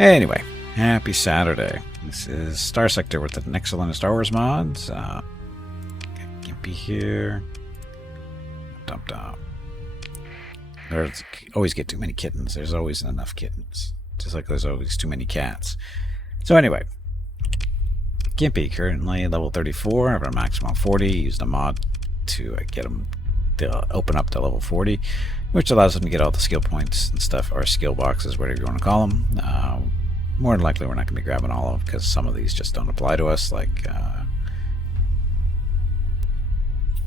Anyway, happy Saturday. This is Starsector with the Nexerlin and Star Wars mods. Got Gimpy here. Dump dump. There's always get too many kittens. There's always enough kittens. Just like there's always too many cats. So anyway, Gimpy currently level 34. I have a maximum 40. Used a mod to get him to open up to level 40, which allows him to get all the skill points and stuff, or skill boxes, whatever you want to call them. More than likely, we're not going to be grabbing all of them because some of these just don't apply to us, like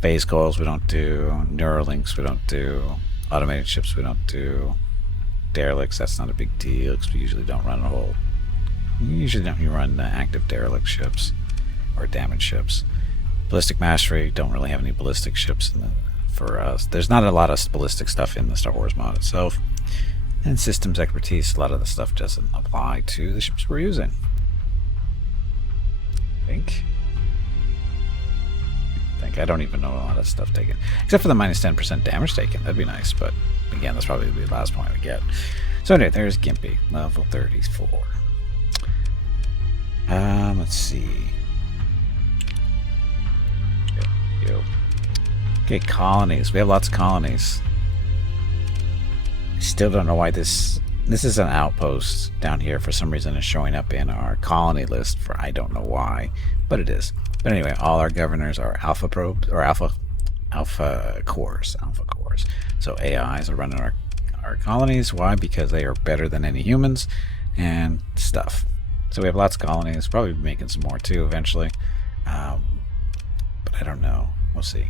phase coils we don't do, Neuralinks we don't do, automated ships we don't do, derelicts, that's not a big deal because we usually don't run a whole. We usually don't run active derelict ships or damaged ships. Ballistic mastery, don't really have any ballistic ships for us. There's not a lot of ballistic stuff in the Star Wars mod itself. And systems expertise, a lot of the stuff doesn't apply to the ships we're using. I don't even know a lot of stuff taken. Except for the minus 10% damage taken. That'd be nice, but again, that's probably the last point we get. So anyway, there's Gimpy, level 34. Let's see. Okay, colonies. We have lots of colonies. Still don't know why this is an outpost down here. For some reason it's showing up in our colony list for I don't know why, but it is. But anyway, all our governors are alpha probes or alpha cores. So AIs are running our colonies. Why? Because they are better than any humans and stuff. So we have lots of colonies. Probably making some more too eventually. But I don't know. We'll see.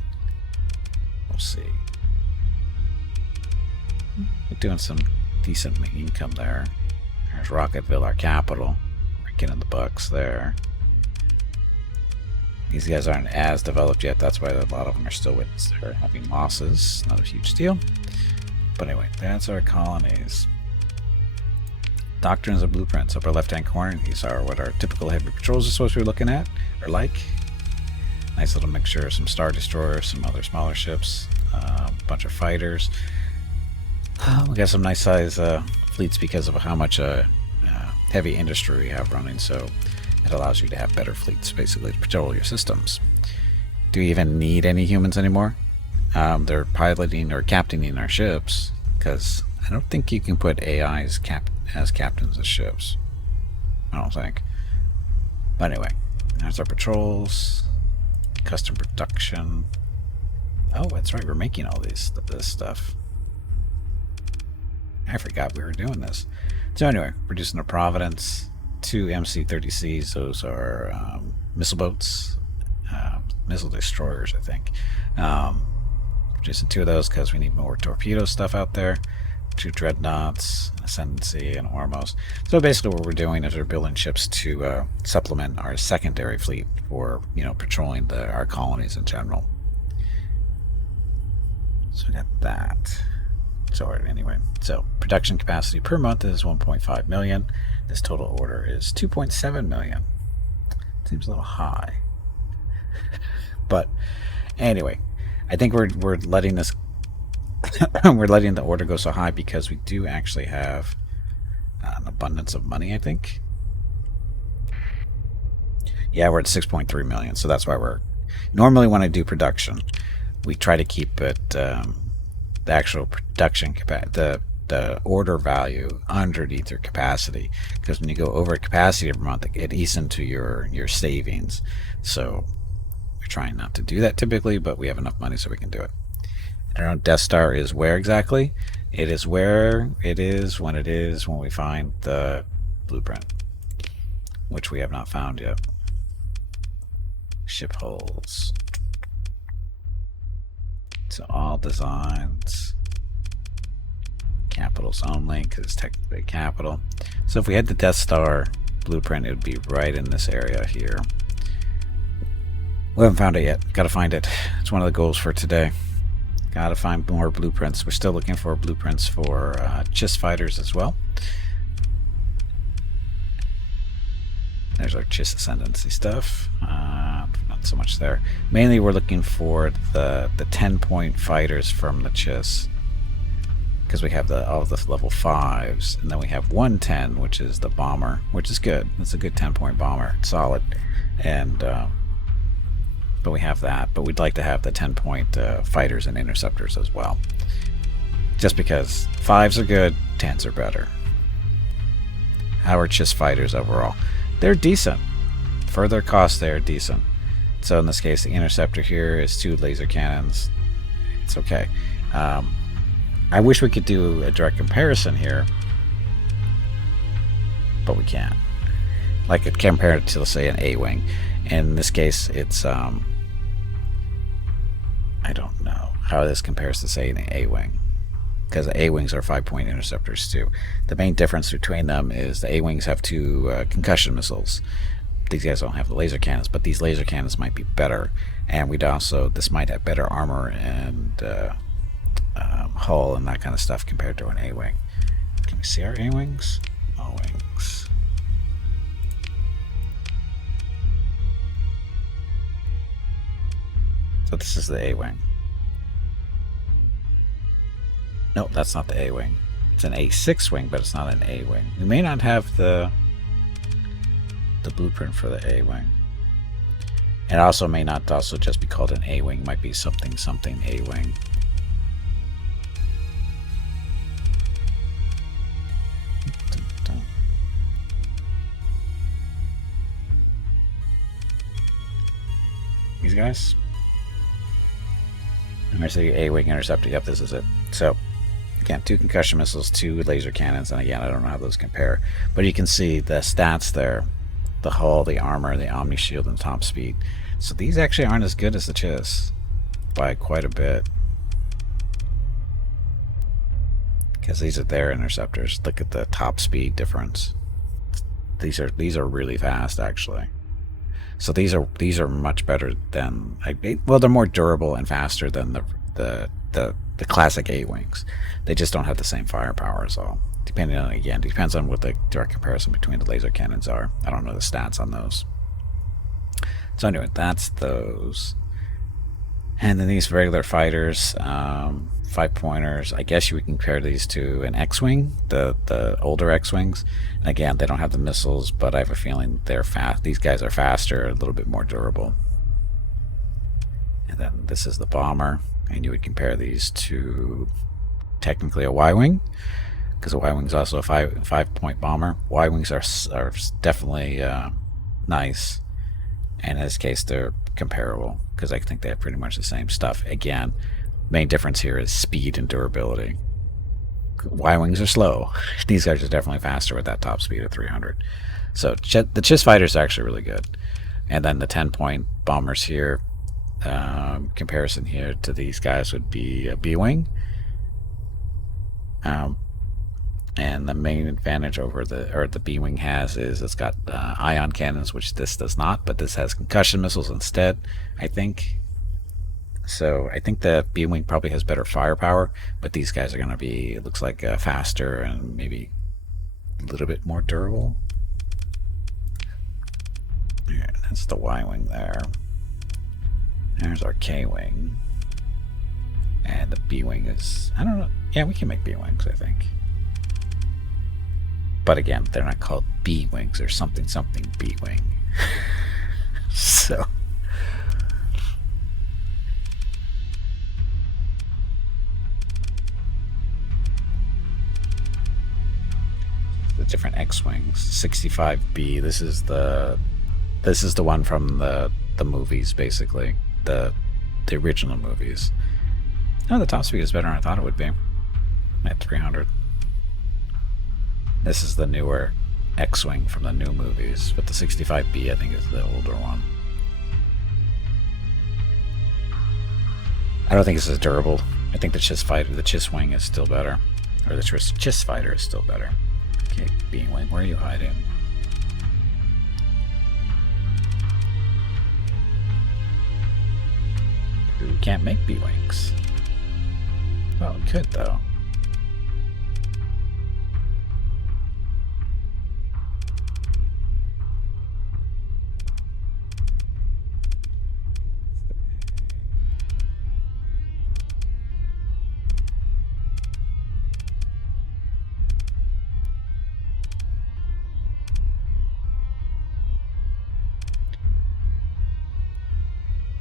We're doing some decent income there. There's Rocketville, our capital. We're getting the bucks there. These guys aren't as developed yet. That's why a lot of them are still with us. They're having losses. Not a huge deal. But anyway, that's our colonies. Doctrines and blueprints. Upper left-hand corner. These are what our typical heavy patrols are supposed to be looking at, or like. Nice little mixture of some Star Destroyers, some other smaller ships, a bunch of fighters. We got some nice size fleets because of how much heavy industry we have running, so it allows you to have better fleets basically to patrol your systems. Do we even need any humans anymore? They're piloting or captaining our ships, because I don't think you can put AIs as captains of ships. I don't think. But anyway, there's our patrols. Custom production. Oh, that's right, we're making all this stuff. I forgot we were doing this. So anyway, producing a Providence, 2 MC-30Cs. Those are missile boats, missile destroyers, I think. Producing 2 of those because we need more torpedo stuff out there. 2 dreadnoughts, Ascendancy, and Ormos. So basically what we're doing is we're building ships to supplement our secondary fleet for, patrolling our colonies in general. So we got that. So anyway, so production capacity per month is 1.5 million. This total order is 2.7 million. Seems a little high. But anyway, I think we're letting this we're letting the order go so high because we do actually have an abundance of money, I think. Yeah, we're at 6.3 million, so that's why we're normally when I do production, we try to keep it the actual production the order value underneath your capacity, because when you go over capacity every month, it eats into your savings. So we're trying not to do that typically, but we have enough money so we can do it. I don't know, Death Star is where exactly? It is where it is when we find the blueprint, which we have not found yet. Ship hulls. So all designs. Capitals only, because it's technically a capital. So if we had the Death Star blueprint, it would be right in this area here. We haven't found it yet. Gotta find it. It's one of the goals for today. Gotta find more blueprints. We're still looking for blueprints for Chiss fighters as well. There's our Chiss Ascendancy stuff. Not so much there. Mainly we're looking for the 10-point fighters from the Chiss. because we have all of the level 5s, and then we have 110, which is the bomber, which is good. It's a good 10-point bomber. It's solid. And but we have that, but we'd like to have the 10-point fighters and interceptors as well, just because 5s are good, 10s are better. How are Chiss fighters overall? They're decent. For their cost, they're decent. So in this case, the interceptor here is 2 laser cannons. It's okay. I wish we could do a direct comparison here, but we can't. Like it compared to, let's say, an A-wing. In this case, it's I don't know how this compares to, say, an A-wing, because the A-wings are 5-point interceptors too. The main difference between them is the A-wings have 2 concussion missiles. These guys don't have the laser cannons, but these laser cannons might be better, and this might have better armor and hull and that kind of stuff compared to an A-wing. Can we see our A-wings? O-wings. So this is the A-wing. No, that's not the A-wing. It's an A6 wing, but it's not an A-wing. We may not have the blueprint for the A-wing. It also may not also just be called an A-wing. It might be something A-wing. These guys? I see A-wing interceptor. Yep, this is it. So again, 2 concussion missiles, 2 laser cannons, and again, I don't know how those compare, but you can see the stats there: the hull, the armor, the omni shield, and top speed. So these actually aren't as good as the Chiss by quite a bit, because these are their interceptors. Look at the top speed difference. These are really fast, actually. So these are much better than, well, they're more durable and faster than the classic A-wings. They just don't have the same firepower as all. Depends on what the direct comparison between the laser cannons are. I don't know the stats on those. So anyway, that's those. And then these regular fighters, 5-pointers. I guess you would compare these to an X-wing, the older X-wings. And again, they don't have the missiles, but I have a feeling they're fast. These guys are faster, a little bit more durable. And then this is the bomber, and you would compare these to technically a Y-wing, because a Y-wing is also a 5-point bomber. Y-wings are definitely nice, and in this case they're comparable, because I think they have pretty much the same stuff. Again, main difference here is speed and durability. Y-wings are slow. These guys are definitely faster with that top speed of 300. So the Chiss fighter is actually really good. And then the 10-point bombers here, comparison here to these guys would be a B-wing. And the main advantage over the B-wing has is it's got ion cannons, which this does not, but this has concussion missiles instead, I think. So I think the B-wing probably has better firepower, but these guys are going to be, it looks like, faster and maybe a little bit more durable. Yeah, that's the Y-wing there. There's our K-wing. And the B-wing is, I don't know. Yeah, we can make B-wings, I think. But again, they're not called B-wings or something B-wing. So the different X-wings. 65B. This is the one from the movies, basically. The original movies. Oh, the top speed is better than I thought it would be. At 300. This is the newer X-wing from the new movies, but the 65B I think is the older one. I don't think this is durable. I think the Chiss wing is still better, or the Chiss fighter is still better. Okay, B-wing, where are you hiding? We can't make B-wings. Well, we could though.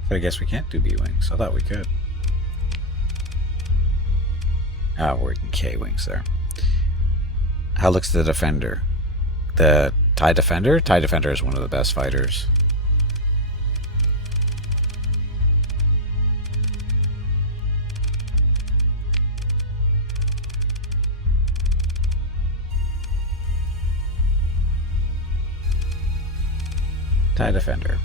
But I guess we can't do B-Wings. I thought we could. Ah, we're in K-Wings there. How looks the Defender? The TIE Defender? TIE Defender is one of the best fighters. TIE Defender.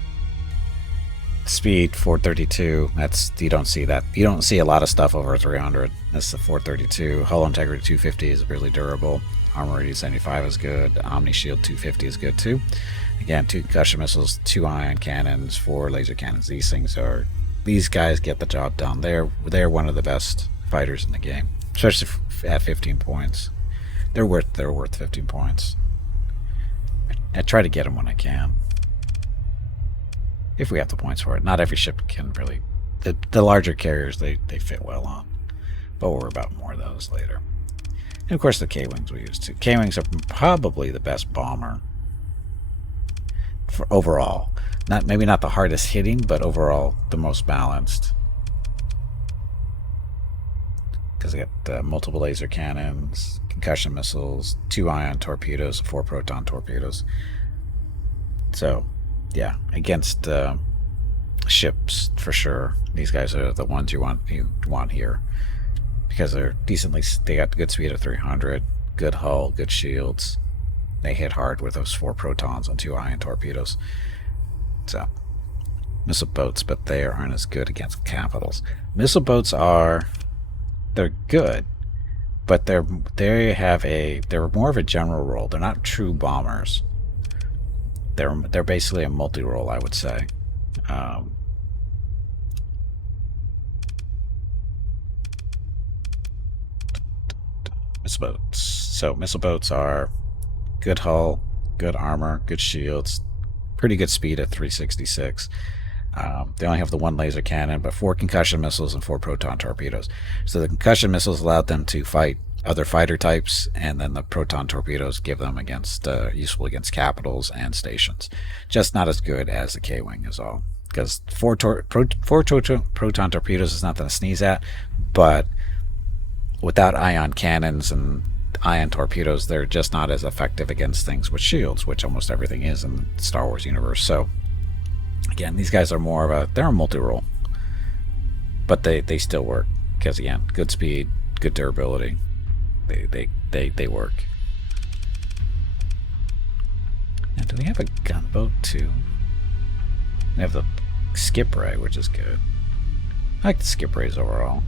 Speed 432. That's, you don't see that. You don't see a lot of stuff over 300. That's the 432. Hull integrity 250 is really durable. Armor rating 75 is good. Omni shield 250 is good too. Again, 2 concussion missiles, 2 ion cannons, 4 laser cannons. These guys get the job done. They're one of the best fighters in the game, especially at 15 points. They're worth 15 points. I try to get them when I can, if we have the points for it. Not every ship can really. The larger carriers they fit well on, but we'll worry about more of those later. And of course the K-Wings we use too. K-Wings are probably the best bomber for overall. Maybe not the hardest hitting, but overall the most balanced. Because they got multiple laser cannons, concussion missiles, 2 ion torpedoes, 4 proton torpedoes. So, yeah, against ships for sure. These guys are the ones you want here, because they got good speed of 300, good hull, good shields. They hit hard with those 4 protons and 2 ion torpedoes. So, missile boats, but they aren't as good against capitals. Missile boats they're good, but they're more of a general role. They're not true bombers. They're basically a multi-role, I would say. Missile boats. So missile boats are good hull, good armor, good shields, pretty good speed at 366. They only have the 1 laser cannon, but 4 concussion missiles and 4 proton torpedoes. So the concussion missiles allowed them to fight other fighter types, and then the proton torpedoes give them useful against capitals and stations. Just not as good as the K-Wing is all. Because 4 proton torpedoes is nothing to sneeze at, but without ion cannons and ion torpedoes, they're just not as effective against things with shields, which almost everything is in the Star Wars universe. So again, these guys are they're a multi-role, but they still work, because again, good speed, good durability. They work. Now, do we have a gunboat too? We have the skip ray, which is good. I like the skip rays overall.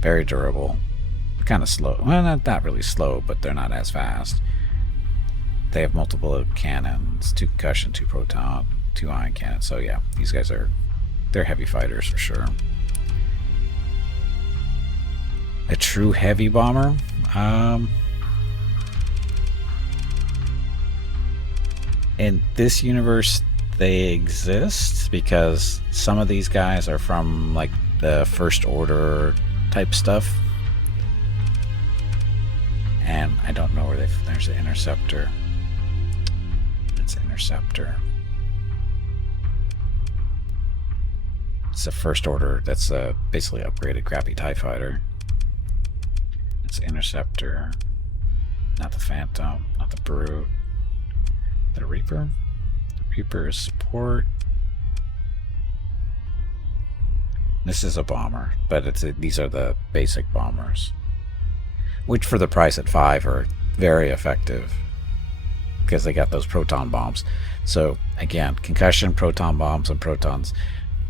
Very durable. Kind of slow. Well, not really slow, but they're not as fast. They have multiple cannons, 2 concussion, 2 proton, 2 ion cannons. So yeah, these guys they're heavy fighters for sure. A true heavy bomber? In this universe, they exist, because some of these guys are from like the First Order type stuff. And I don't know where there's the Interceptor. It's Interceptor. It's a First Order. That's a basically upgraded crappy TIE fighter. It's Interceptor. Not the Phantom. Not the Brute. The Reaper. The Reaper is support. This is a bomber, but these are the basic bombers, which for the price at 5 are very effective, because they got those proton bombs. So again, concussion, proton bombs, and protons,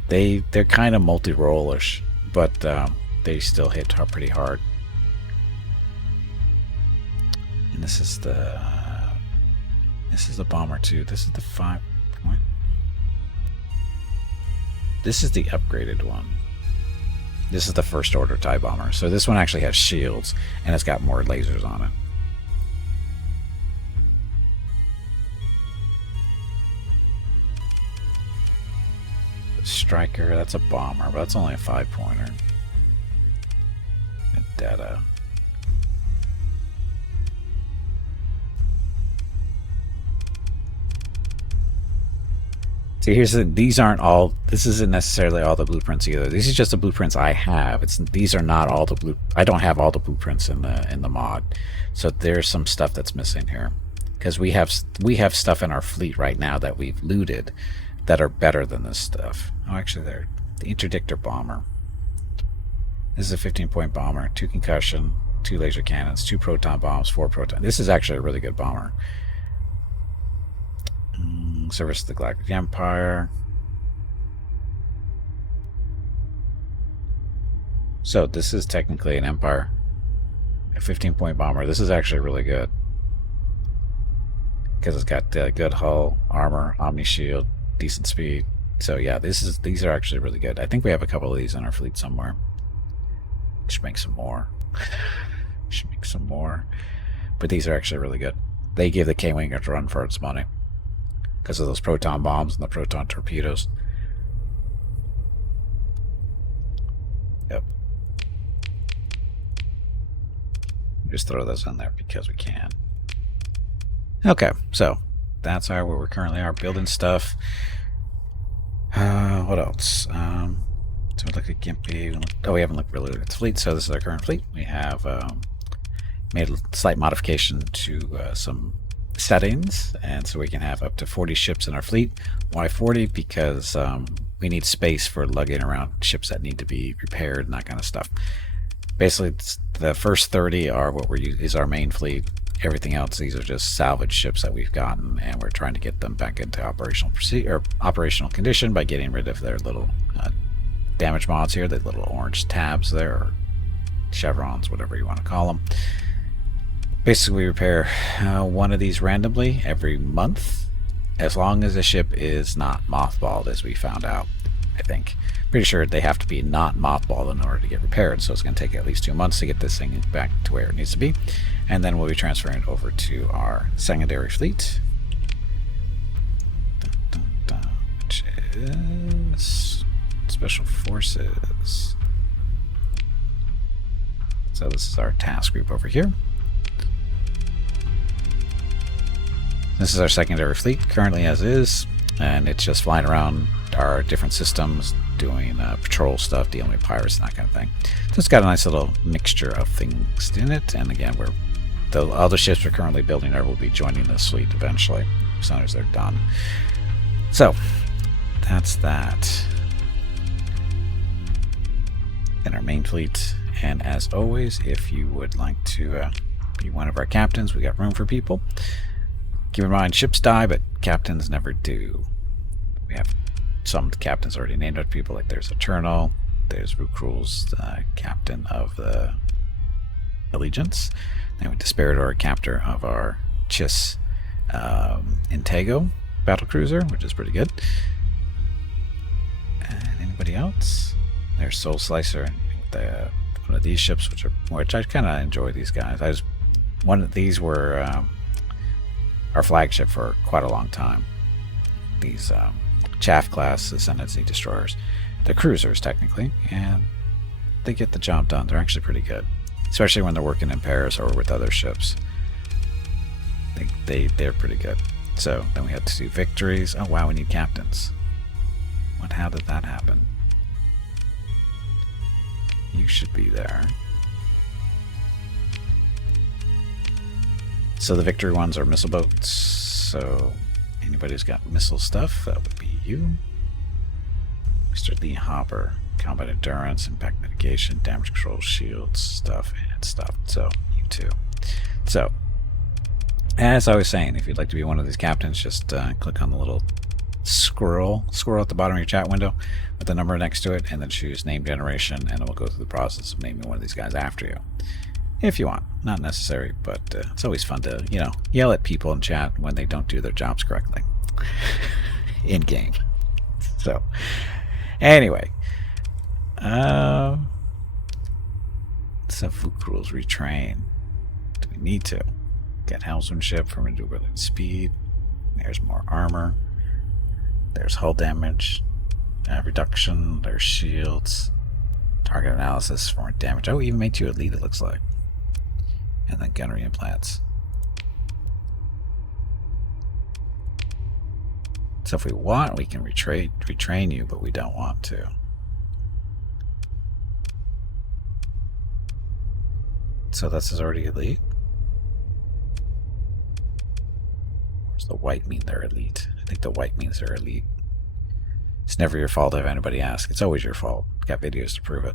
they're kind of multi-rollish, but they still hit pretty hard. And this is the bomber too. This is the 5 point. This is the upgraded one. This is the First Order TIE bomber. So this one actually has shields, and it's got more lasers on it. Striker, that's a bomber, but that's only a 5-pointer. Vendetta. So here's the, these aren't all, this isn't necessarily all the blueprints either. These are just the blueprints I have. These are not all the I don't have all the blueprints in the mod. So there's some stuff that's missing here. Because we have stuff in our fleet right now that we've looted that are better than this stuff. Oh, actually they're the interdictor bomber. This is a 15-point bomber, 2 concussion, 2 laser cannons, 2 proton bombs, 4 proton. This is actually a really good bomber. Service to the Galactic Empire. So this is technically an Empire. A 15-point bomber. This is actually really good. Because it's got good hull, armor, omni shield, decent speed. So yeah, these are actually really good. I think we have a couple of these in our fleet somewhere. Should make some more. Should make some more. But these are actually really good. They give the K-Wing a run for its money. Because of those proton bombs and the proton torpedoes. Yep. Just throw those in there because we can. Okay, so that's where we currently are building stuff. What else? So we look at Gimpy. Oh, we haven't looked really at the fleet. So this is our current fleet. We have made a slight modification to some settings, and so we can have up to 40 ships in our fleet. Why 40? Because we need space for lugging around ships that need to be repaired and that kind of stuff. Basically, the first 30 are what we're using, is our main fleet. Everything else, these are just salvage ships that we've gotten, and we're trying to get them back into operational condition by getting rid of their little damage mods here, the little orange tabs there, or chevrons, whatever you want to call them. Basically, we repair one of these randomly every month, as long as the ship is not mothballed, as we found out, I think. Pretty sure they have to be not mothballed in order to get repaired, so it's going to take at least 2 months to get this thing back to where it needs to be. And then we'll be transferring it over to our secondary fleet, which is Special Forces. So this is our task group over here. This is our secondary fleet currently as is, and it's just flying around our different systems doing patrol stuff, dealing with pirates and that kind of thing. So it's got a nice little mixture of things in it, and again, the other ships we're currently building there will be joining this fleet eventually, as soon as they're done. So that's that. In our main fleet, and as always, if you would like to be one of our captains, we got room for people. Keep in mind, ships die, but captains never do. We have some captains already named after people, like there's Eternal, there's Rukrul's captain of the Allegiance, and we Desperador, captain of our Chiss Intego battlecruiser, which is pretty good. And anybody else? There's Soul Slicer and one of these ships, which I kind of enjoy these guys. One of these were our flagship for quite a long time. These Chaff class Ascendancy destroyers, they're cruisers technically, and they get the job done. They're actually pretty good, especially when they're working in pairs or with other ships. They're pretty good. So then we have to do victories. Oh wow, we need captains. How did that happen? You should be there. So the victory ones are missile boats. So anybody who's got missile stuff, that would be you. Mr. Lee Hopper, combat endurance, impact mitigation, damage control, shields, stuff, and stuff. So you too. So as I was saying, if you'd like to be one of these captains, just click on the little scroll at the bottom of your chat window with the number next to it, and then choose name generation, and it will go through the process of naming one of these guys after you. If you want. Not necessary, but it's always fun to, yell at people in chat when they don't do their jobs correctly. In game. So, anyway. So Fukrul's retrain. Do we need to? Get helmsmanship for maneuverable speed. There's more armor. There's hull damage. Reduction. There's shields. Target analysis for more damage. Oh, even made you elite, it looks like. And then gunnery implants. So if we want, we can retrain you, but we don't want to. So this is already elite. Or does the white mean they're elite? I think the white means they're elite. It's never your fault if anybody asks. It's always your fault. Got videos to prove it.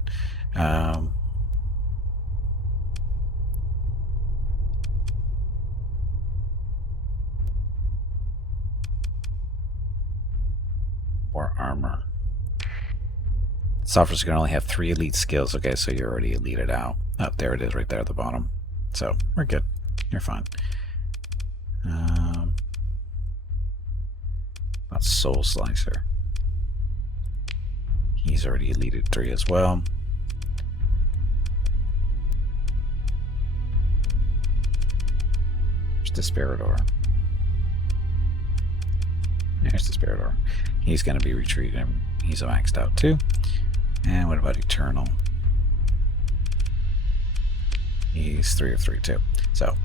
More armor. Software's can only have 3 elite skills. Okay, so you're already elited out. Oh, there it is right there at the bottom. So we're good. You're fine. About Soul Slicer. He's already elited 3 as well. There's Despairador. There's Despairador. He's going to be retreating. He's maxed out too. And what about Eternal? He's 3 of 3 too. So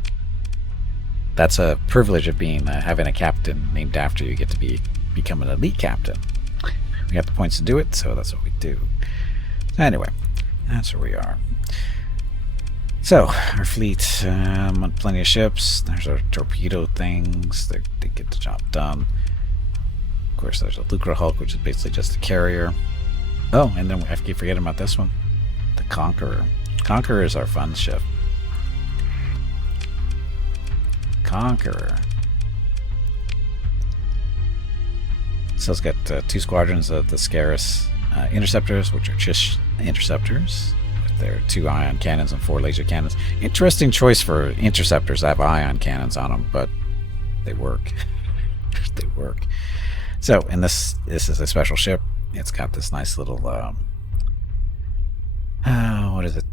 that's a privilege of being having a captain named after you. Get to become an elite captain. We got the points to do it, so that's what we do. Anyway, that's where we are. So our fleet, plenty of ships. There's our torpedo things. They get the job done. Of course, there's a Lucre Hulk, which is basically just a carrier. Oh, and then I keep forgetting about this one, the Conqueror. Conqueror is our fun ship. Conqueror. So it's got 2 squadrons of the Scarus interceptors, which are Chiss interceptors. With their 2 ion cannons and 4 laser cannons. Interesting choice for interceptors to have ion cannons on them, but they work. They work. So, and this is a special ship. It's got this nice little, what is it?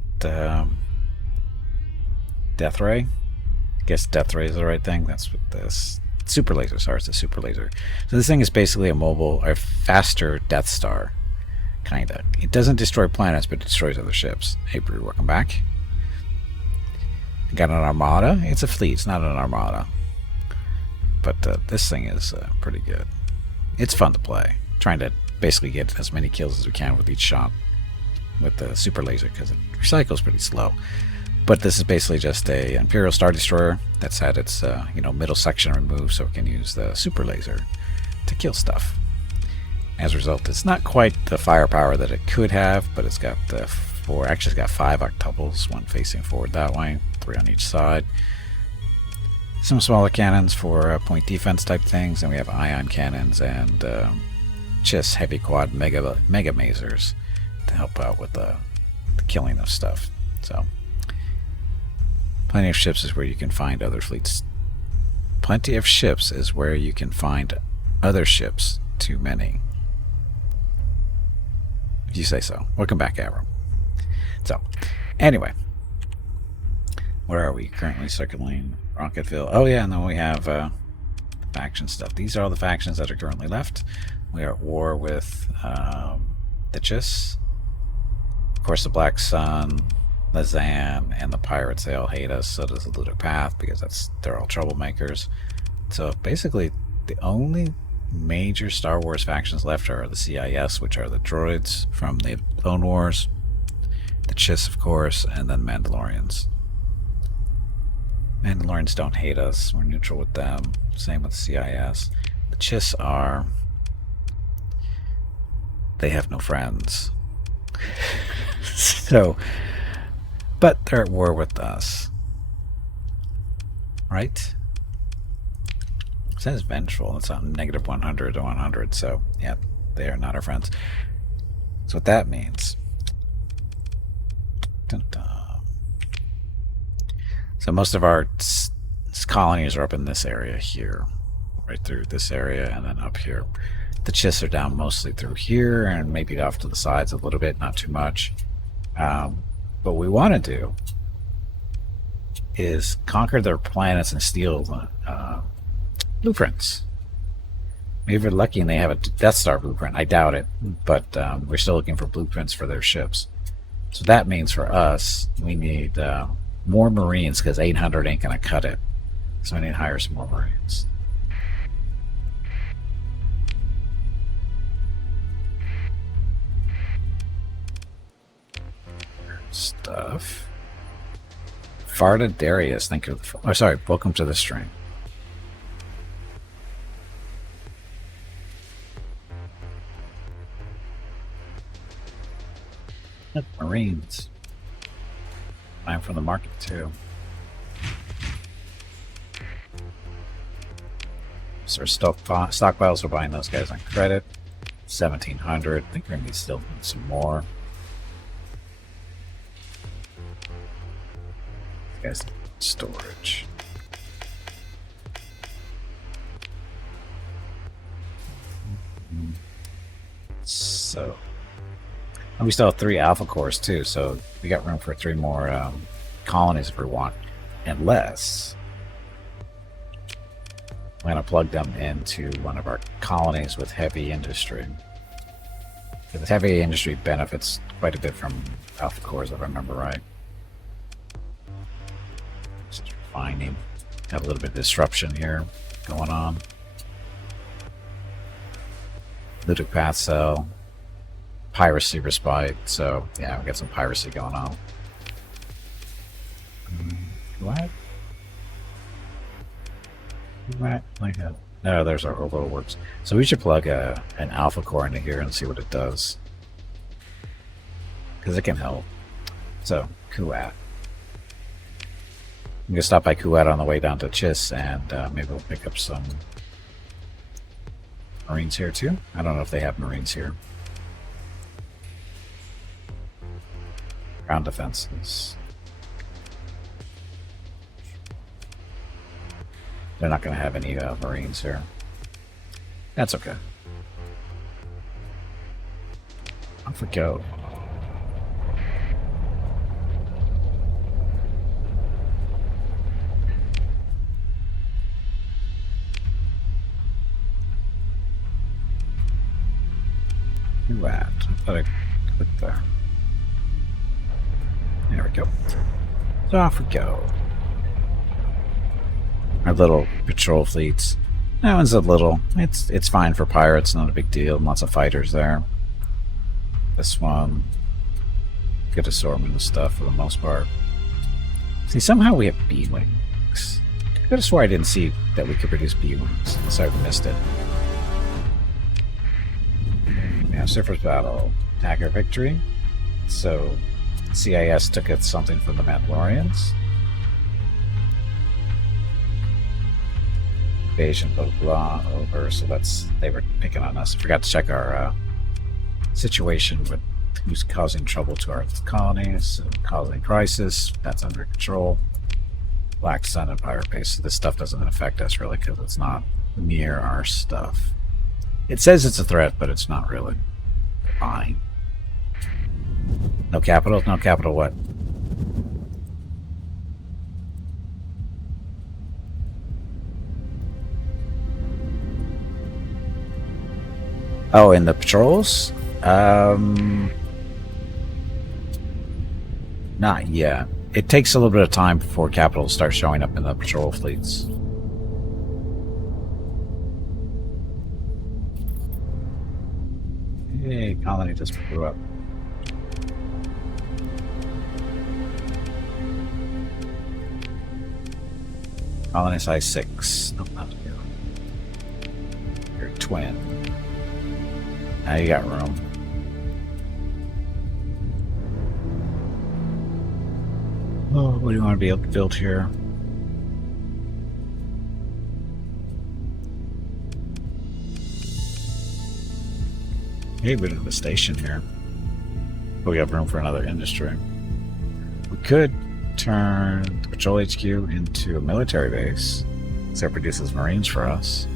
Death Ray? I guess Death Ray is the right thing. That's what this super laser. Sorry, it's a super laser. So this thing is basically a mobile or faster Death Star, kinda. It doesn't destroy planets, but it destroys other ships. Hey, Brew, welcome back. Got an armada. It's a fleet. It's not an armada, but this thing is pretty good. It's fun to play. Trying to basically get as many kills as we can with each shot with the super laser because it recycles pretty slow. But this is basically just a Imperial Star Destroyer that's had its middle section removed, so it can use the super laser to kill stuff. As a result, it's not quite the firepower that it could have, but it's got the 4. Actually, it's got 5 octuplets, 1 facing forward that way, 3 on each side. Some smaller cannons for point defense type things, and we have ion cannons and Chiss heavy quad mega masers to help out with the killing of stuff. So plenty of ships is where you can find other fleets. Plenty of ships is where you can find other ships. Too many. If you say so. Welcome back, Avram. So anyway, where are we currently circling? Rocketville. Oh yeah, and then we have faction stuff. These are all the factions that are currently left. We are at war with the Chiss, of course, the Black Sun, Lazan, and the pirates. They all hate us. So does the Lunar Path, because they're all troublemakers. So basically, the only major Star Wars factions left are the CIS, which are the droids from the Clone Wars, the Chiss, of course, and then Mandalorians. Mandalorians don't hate us. We're neutral with them. Same with the CIS. The Chiss are... they have no friends. So... but they're at war with us. Right? It says vengeful. It's on negative 100 to 100. So, yeah, they are not our friends. So what that means... dun, dun. So most of our colonies are up in this area here, right through this area, and then up here. The Chiss are down mostly through here, and maybe off to the sides a little bit, not too much. What we want to do is conquer their planets and steal blueprints. Maybe we're lucky and they have a Death Star blueprint. I doubt it, but we're still looking for blueprints for their ships. So that means for us, we need... more Marines, because 800 ain't gonna cut it. So I need to hire some more Marines. stuff. Farda Darius, thank you. Oh, sorry. Welcome to the stream. Marines. I'm from the market too. So stockpiles are buying those guys on credit. 1,700. I think we're gonna need still some more. Guys, storage. So, and we still have 3 alpha cores too, so we got room for 3 more colonies if we want, unless we're going to plug them into one of our colonies with heavy industry. Because heavy industry benefits quite a bit from alpha cores, if I remember right. Just refining. Got a little bit of disruption here going on. Ludic path cell. Piracy respite. So, yeah, we got some piracy going on. What? Like that. No, there's our orbital works. So we should plug an alpha core into here and see what it does. Because it can help. So, Kuat. I'm going to stop by Kuat on the way down to Chiss, and maybe we'll pick up some Marines here too. I don't know if they have Marines here. Ground defenses. They're not going to have any Marines here. That's okay. Off we go. That. I thought I clicked there. There we go. So off we go. Our little patrol fleets. That one's a little. It's fine for pirates. Not a big deal. Lots of fighters there. This one. Good assortment of stuff for the most part. See, somehow we have B-Wings. I could have swore I didn't see that we could produce B-Wings. Unless I've missed it. Yeah, Surfer's Battle. Dagger Victory. So, CIS took it something from the Mandalorians. Invasion, blah, blah, blah, over. So they were picking on us. I forgot to check our situation with who's causing trouble to our colonies, causing crisis. That's under control. Black Sun and Pirate Base. So this stuff doesn't affect us really because it's not near our stuff. It says it's a threat, but it's not really. Fine. No capital? No capital what? Oh, in the patrols? Not yet. It takes a little bit of time before capital starts showing up in the patrol fleets. Hey, colony just blew up. Colony size 6. Nope, not you. You're a twin. Now you got room. Oh, what do you want to be able to build here? Hey, we have a station here. But we have room for another industry. We could turn the patrol HQ into a military base. So it produces Marines for us.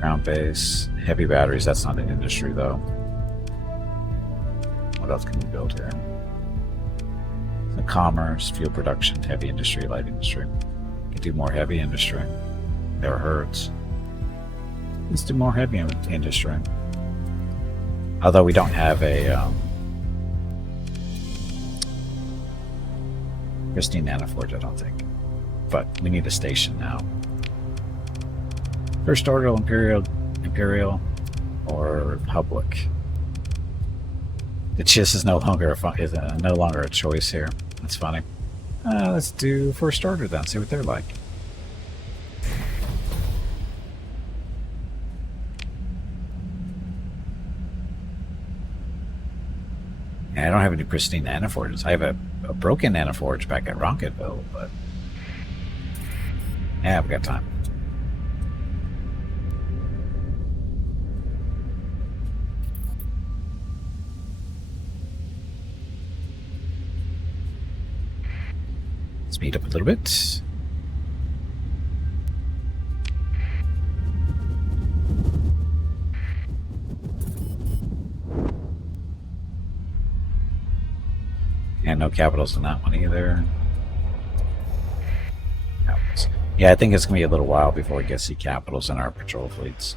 Ground base, heavy batteries, that's not an industry though. What else can we build here? The commerce, fuel production, heavy industry, light industry. We can do more heavy industry. Never hurts. Let's do more heavy industry. Although we don't have a pristine nanoforge, I don't think. But we need a station now. First Order, Imperial, or Republic. The Chiss is no longer no longer a choice here. That's funny. Let's do first order then. See what they're like. And I don't have any pristine nanoforges. I have a broken nanoforge back at Ronketville, but yeah, I've got time. Speed up a little bit. And no capitals in that one either. Capitals. Yeah, I think it's going to be a little while before we get to see capitals in our patrol fleets.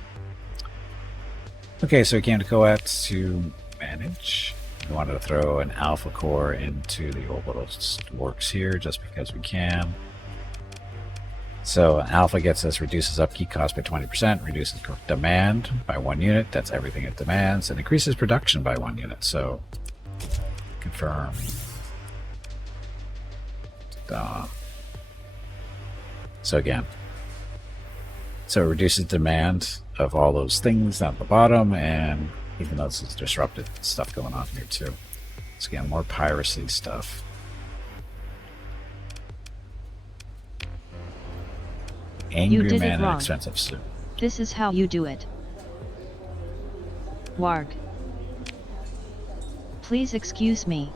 Okay, so we came to Coats to manage. We wanted to throw an alpha core into the orbital works here just because we can. So alpha gets us, reduces upkeep cost by 20%, reduces demand by 1 unit. That's everything it demands, and increases production by 1 unit. So confirm. So again, so it reduces demand of all those things down at the bottom, and even though this is disrupted stuff going on here too. So again, more piracy stuff. Angry man and expensive suit. This is how you do it. Warg. Please excuse me.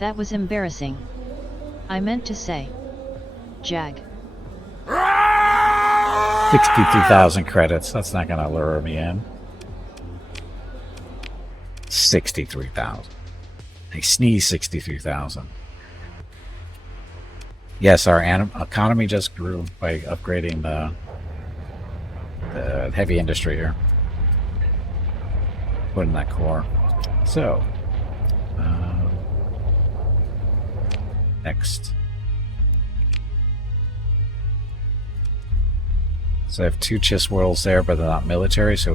That was embarrassing. I meant to say. Jag. 63,000 credits. That's not going to lure me in. 63,000. I sneeze 63,000. Yes, our economy just grew by upgrading the heavy industry here. Put in that core. So, next. So I have 2 Chiss worlds there, but they're not military, so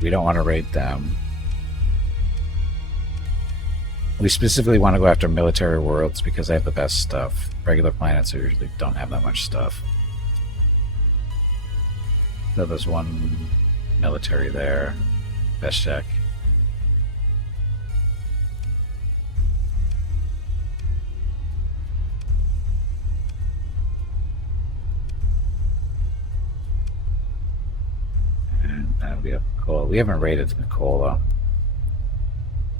we don't want to raid them. We specifically want to go after military worlds because they have the best stuff. Regular planets usually don't have that much stuff. So there's 1 military there. Best check. And that'll be up Nicola. We haven't raided Nicola.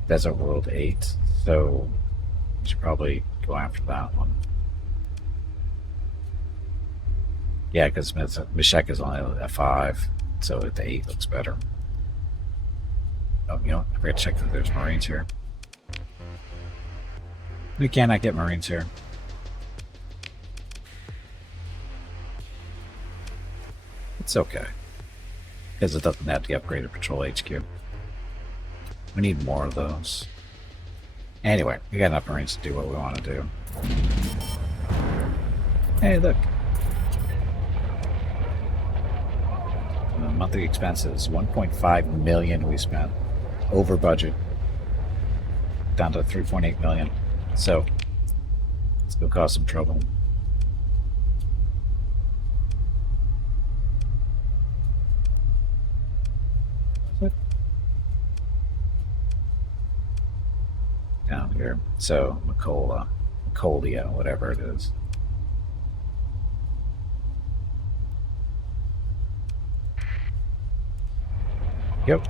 Desert World 8. So we should probably go after that one. Yeah, because Meshek is only a 5, so the 8 looks better. Oh, you know, I forgot to check that there's Marines here. We cannot get Marines here. It's okay, because it doesn't have to get upgraded Patrol HQ. We need more of those. Anyway, we got enough Marines to do what we want to do. Hey, look. Monthly expenses, 1.5 million we spent. Over budget. Down to 3.8 million. So, it's going to cause some trouble. Down here. So, Macolia, whatever it is. Yep.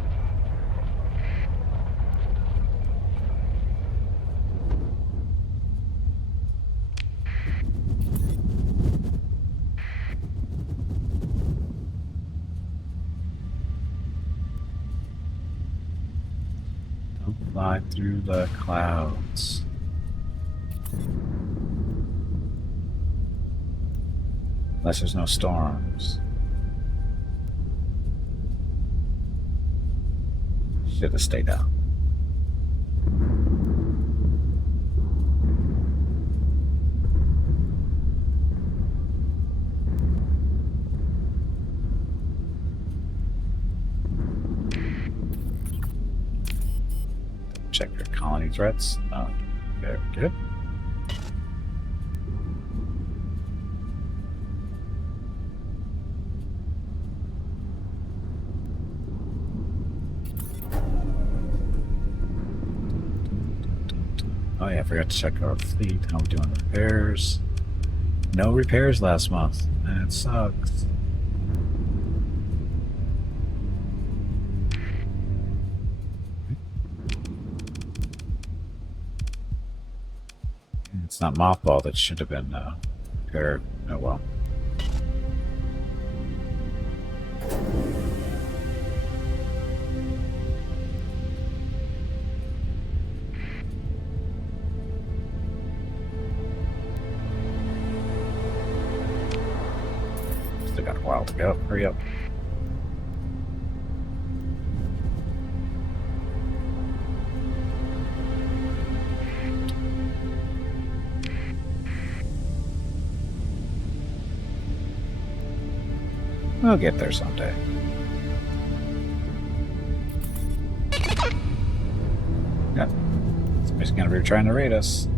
Don't fly through the clouds. Unless there's no storms. Should have stayed out. Check your colony threats. Oh, very good. Oh yeah, I forgot to check our fleet. How we doing repairs? No repairs last month. That sucks. It's not mothball that should have been repaired. Oh well. Still got a while to go. Hurry up. We'll get there someday. Yep. Somebody's gonna be trying to raid us.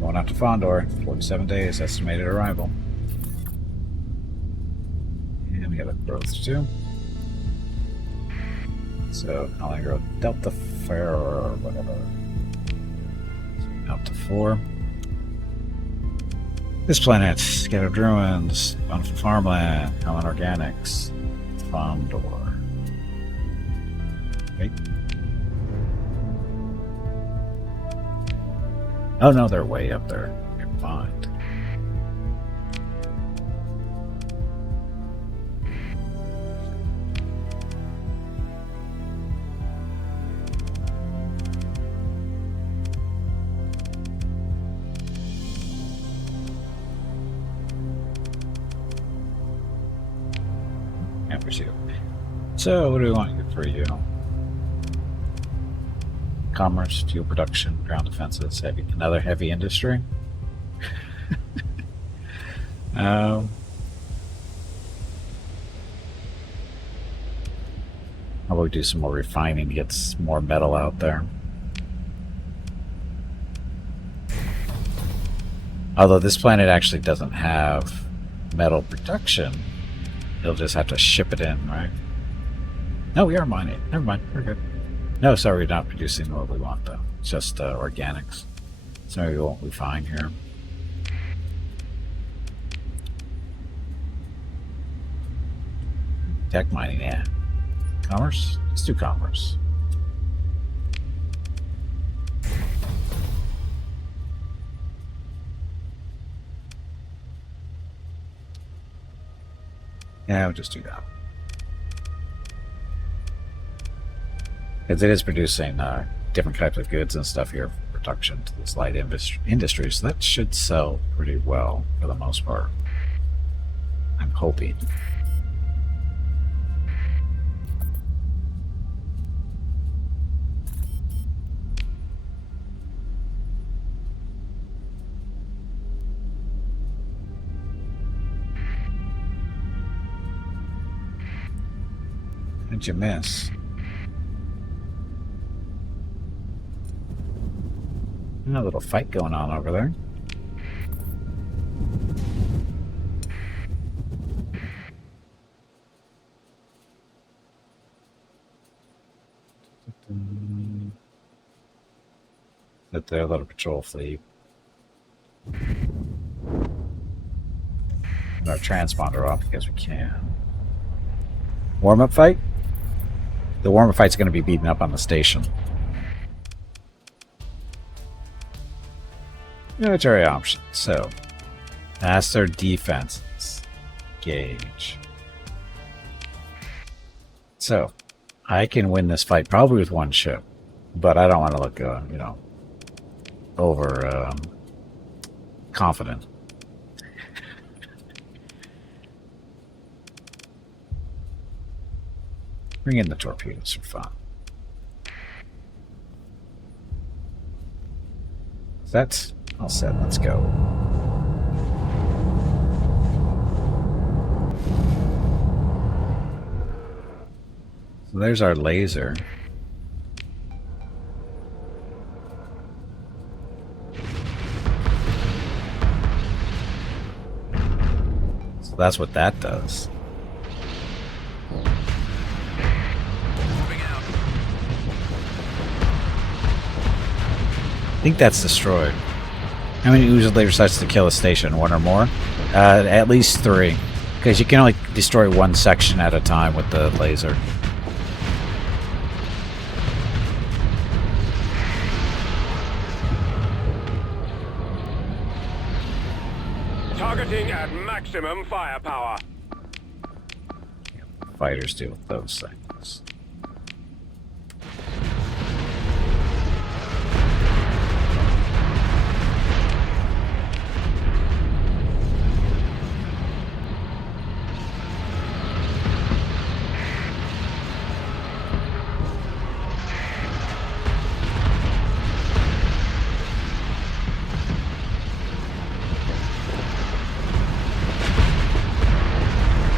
Going out to Fondor. 47 days estimated arrival. And we got a growth too. So colony growth Delta Fair or whatever. Up to 4. This planet, scattered ruins, bountiful farmland, common organics, Fondor. Okay. Oh no, they're way up there. Never mind. So, what do we want for you? Commerce, fuel production, ground defenses, heavy, another heavy industry. How about we do some more refining to get more metal out there? Although this planet actually doesn't have metal production, you'll just have to ship it in, right? No, we are mining. Never mind, we're good. No, sorry, we're not producing what we want though. It's just organics. So maybe we won't refine here. Tech mining, yeah. Commerce? Let's do commerce. Yeah, we'll just do that. Because it is producing different types of goods and stuff here for production to this light industry, so that should sell pretty well for the most part. I'm hoping. What'd you miss? A little fight going on over there. That their little patrol fleet. And our transponder off because we can. Warm-up fight? The warm-up fight's going to be beating up on the station. Military options. So, that's their defenses. Gauge. So, I can win this fight probably with one ship, but I don't want to look, over confident. Bring in the torpedoes for fun. That's all set. Let's go. So there's our laser. So that's what that does. I think that's destroyed. How many oozes later starts to kill a station? One or more? At least 3. Because you can only destroy one section at a time with the laser. Targeting at maximum firepower. Fighters deal with those things.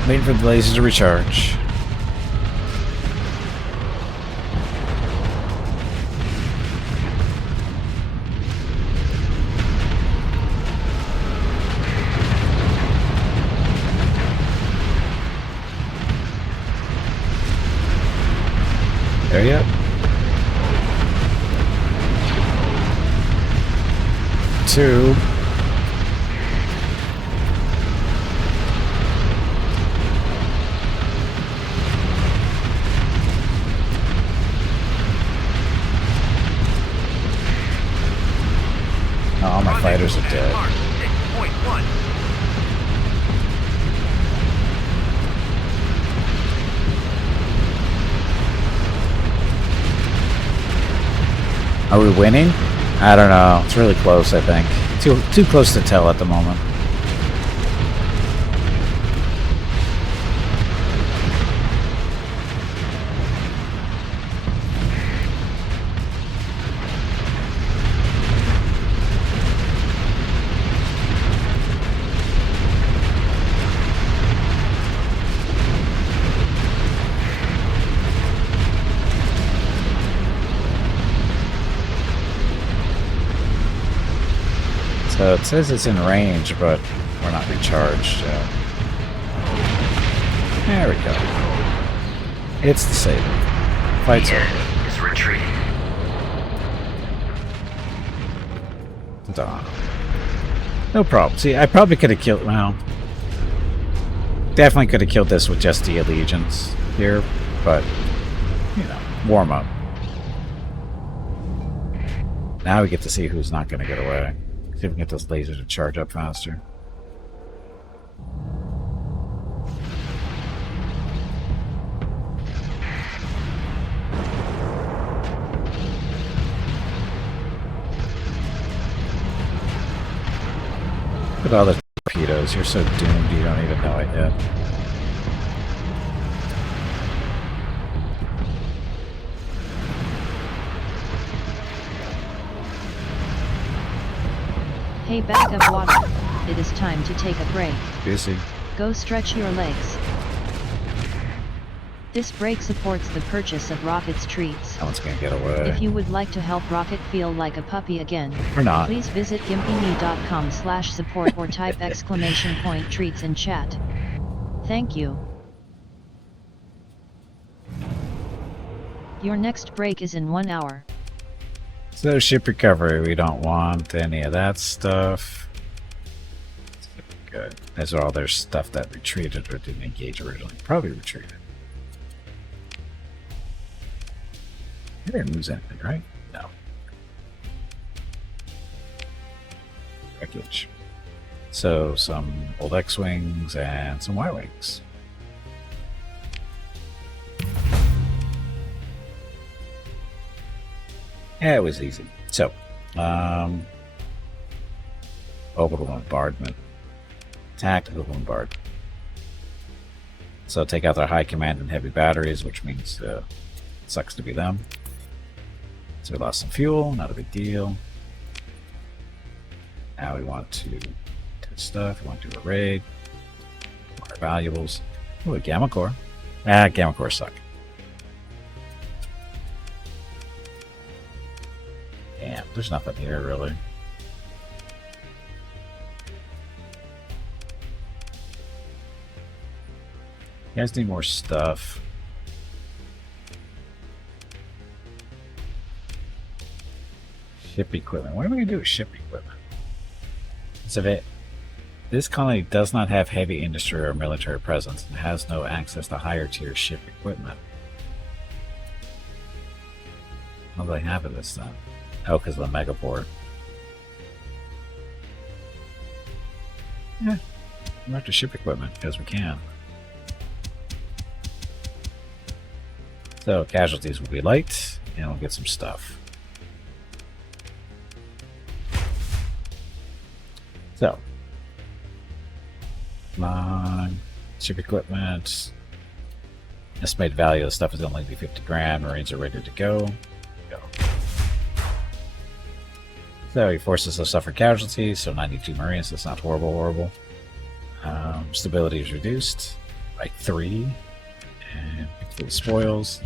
Waiting for the lasers to recharge. There yet? 2. All my fighters are dead. Are we winning? I don't know. It's really close, I think. Too close to tell at the moment. So it says it's in range, but we're not recharged yet. There we go. It's disabled. Fight's over. Is retreating. Duh. No problem. See, I probably could have killed... Well... Definitely could have killed this with just the Allegiance here, but... You know, warm up. Now we get to see who's not going to get away. See if we can get this laser to charge up faster. Look at all the torpedoes. You're so doomed you don't even know it yet. Hey, backup water. It is time to take a break. Busy. Go stretch your legs. This break supports the purchase of Rocket's treats. No one's gonna get away. If you would like to help Rocket feel like a puppy again, Or not. please visit gimpyme.com/support or type !treats in chat. Thank you. Your next break is in 1 hour. So ship recovery, we don't want any of that stuff. Good. Those are all their stuff that retreated or didn't engage originally. Probably retreated. They didn't lose anything, right? No. Wreckage. So some old X-Wings and some Y-Wings. Yeah, it was easy. So, orbital bombardment. Tactical bombardment. So take out their high command and heavy batteries, which means it sucks to be them. So we lost some fuel, not a big deal. Now we want to do stuff. We want to do a raid. More valuables. Ooh, a Gamma Core. Gamma Core suck. Damn, there's nothing here really. You guys need more stuff. Ship equipment. What am I going to do with ship equipment? So this colony does not have heavy industry or military presence and has no access to higher tier ship equipment. What do they have of this then? Oh, because of the megaport. Yeah, we're after ship equipment because we can. So casualties will be light, and we'll get some stuff. So, ship equipment. Estimated value of the stuff is only 50 grand. Marines are ready to go. So he forces us to suffer casualties, so 92 Marines, that's not horrible. Stability is reduced by 3. And full spoils.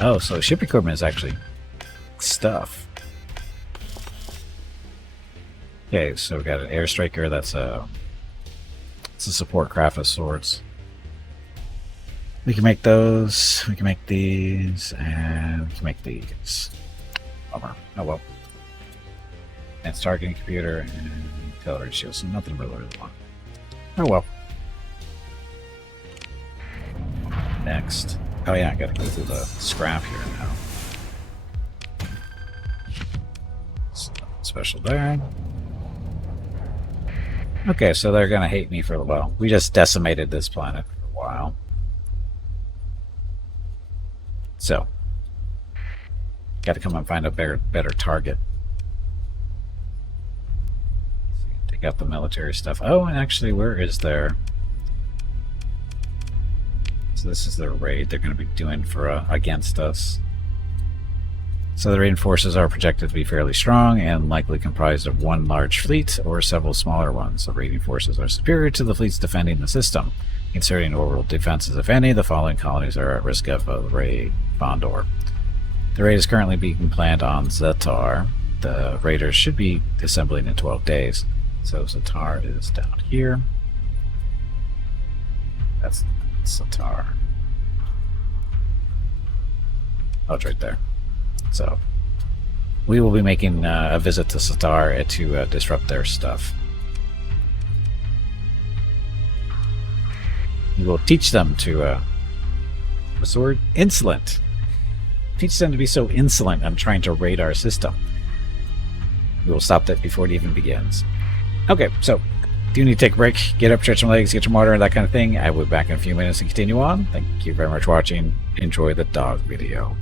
Oh, so ship equipment is actually stuff. Okay, so we got an air striker, it's a support craft of sorts. We can make those, we can make these, and we can make these. Bummer. Oh well. Advanced targeting computer and artillery shield, so nothing really long. Oh well. Next. Oh yeah, I gotta go through the scrap here now. Special there. Okay, so they're gonna hate me for a while. We just decimated this planet for a while. So, gotta come and find a better target. Take out the military stuff. Oh, and actually, where is their... So this is their raid they're going to be doing for against us. So the raiding forces are projected to be fairly strong and likely comprised of one large fleet or several smaller ones. The raiding forces are superior to the fleets defending the system. Considering orbital defenses, if any, the following colonies are at risk of a raid: Bondor. The raid is currently being planned on Zatar. The raiders should be assembling in 12 days. So Zatar is down here. That's Zatar. Oh, it's right there. So we will be making a visit to Zatar to disrupt their stuff. We will teach them to what's the word? Insolent. Teach them to be so insolent on trying to raid our system. We will stop that before it even begins. Okay, so do you need to take a break? Get up, stretch some legs, get some water, and that kind of thing. I will be back in a few minutes and continue on. Thank you very much for watching. Enjoy the dog video.